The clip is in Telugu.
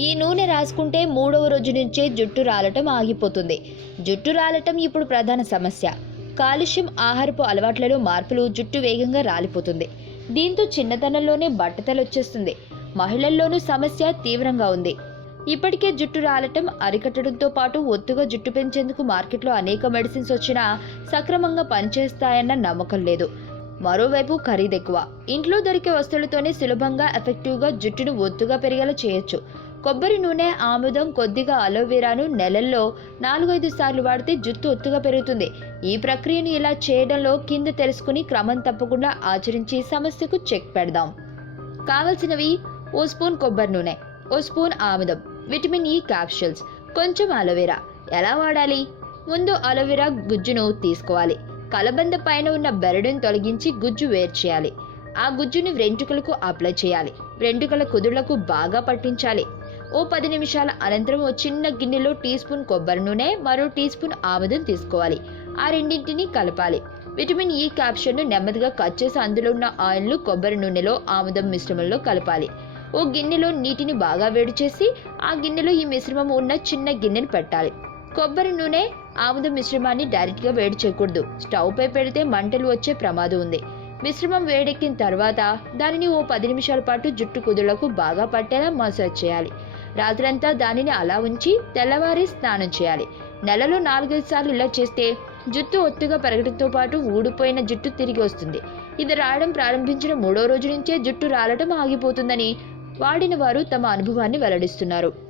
ఈ నూనె రాసుకుంటే మూడవ రోజు నుంచే జుట్టు రాలటం ఆగిపోతుంది. జుట్టు రాలటం ఇప్పుడు ప్రధాన సమస్య. కాలుష్యం ఆహారపు అలవాట్లలో మార్పులు జుట్టు వేగంగా రాలిపోతుంది. దీంతో చిన్నతనంలోనే బట్టతలు వచ్చేస్తుంది. మహిళల్లోనూ సమస్య తీవ్రంగా ఉంది. ఇప్పటికే జుట్టు రాలటం అరికట్టడంతో పాటు ఒత్తుగా జుట్టు పెంచేందుకు మార్కెట్లో అనేక మెడిసిన్స్ వచ్చినా సక్రమంగా పనిచేస్తాయన్న నమ్మకం లేదు. మరోవైపు ఖరీదెక్కువ ఇంట్లో దొరికే వస్తువులతోనే సులభంగా ఎఫెక్టివ్గా జుట్టును ఒత్తుగా పెరిగేలా చేయొచ్చు. కొబ్బరి నూనె ఆముదం కొద్దిగా అలోవెరాను నెలల్లో నాలుగైదు సార్లు వాడితే జుట్టు ఒత్తుగా పెరుగుతుంది. ఈ ప్రక్రియను ఇలా చేయడంలో కింద తెలుసుకుని క్రమం తప్పకుండా ఆచరించి సమస్యకు చెక్ పెడదాం. కావలసినవి ఓ స్పూన్ కొబ్బరి నూనె ఓ స్పూన్ ఆముదం విటమిన్ ఈ క్యాప్సూల్స్ కొంచెం అలోవెరా. ఎలా వాడాలి? ముందు అలోవెరా గుజ్జును తీసుకోవాలి. కలబంద పైన ఉన్న బెరడును తొలగించి గుజ్జు వేరు చేయాలి. ఆ గుజ్జుని వెంట్రుకలకు అప్లై చేయాలి. వెంట్రుకల కుదుళ్ళకు బాగా పట్టించాలి. ఓ పది నిమిషాల అనంతరం ఓ చిన్న గిన్నెలో టీ స్పూన్ కొబ్బరి నూనె మరో టీ స్పూన్ ఆముదం తీసుకోవాలి. ఆ రెండింటిని కలపాలి. విటమిన్ e ఈ క్యాప్షన్ను నెమ్మదిగా కట్ చేసి అందులో ఉన్న ఆయిల్ను కొబ్బరి నూనెలో ఆముదం మిశ్రమంలో కలపాలి. ఓ గిన్నెలో నీటిని బాగా వేడి చేసి ఆ గిన్నెలో ఈ మిశ్రమం ఉన్న చిన్న గిన్నెను పెట్టాలి. కొబ్బరి నూనె ఆముదం మిశ్రమాన్ని డైరెక్ట్గా వేడి చేయకూడదు. స్టవ్పై పెడితే మంటలు వచ్చే ప్రమాదం ఉంది. మిశ్రమం వేడెక్కిన తర్వాత దానిని ఓ పది నిమిషాల పాటు జుట్టు కుదుళ్ళకు బాగా పట్టేలా మసాజ్ చేయాలి. రాత్రంతా దానిని అలా ఉంచి తెల్లవారి స్నానం చేయాలి. నెలలో నాలుగైదు సార్లు ఇలా చేస్తే జుట్టు ఒత్తుగా పెరగడంతో పాటు ఊడిపోయిన జుట్టు తిరిగి వస్తుంది. ఇది రావడం ప్రారంభించిన మూడో రోజు నుంచే జుట్టు రాలటం ఆగిపోతుందని వాడిన వారు తమ అనుభవాన్ని వెల్లడిస్తున్నారు.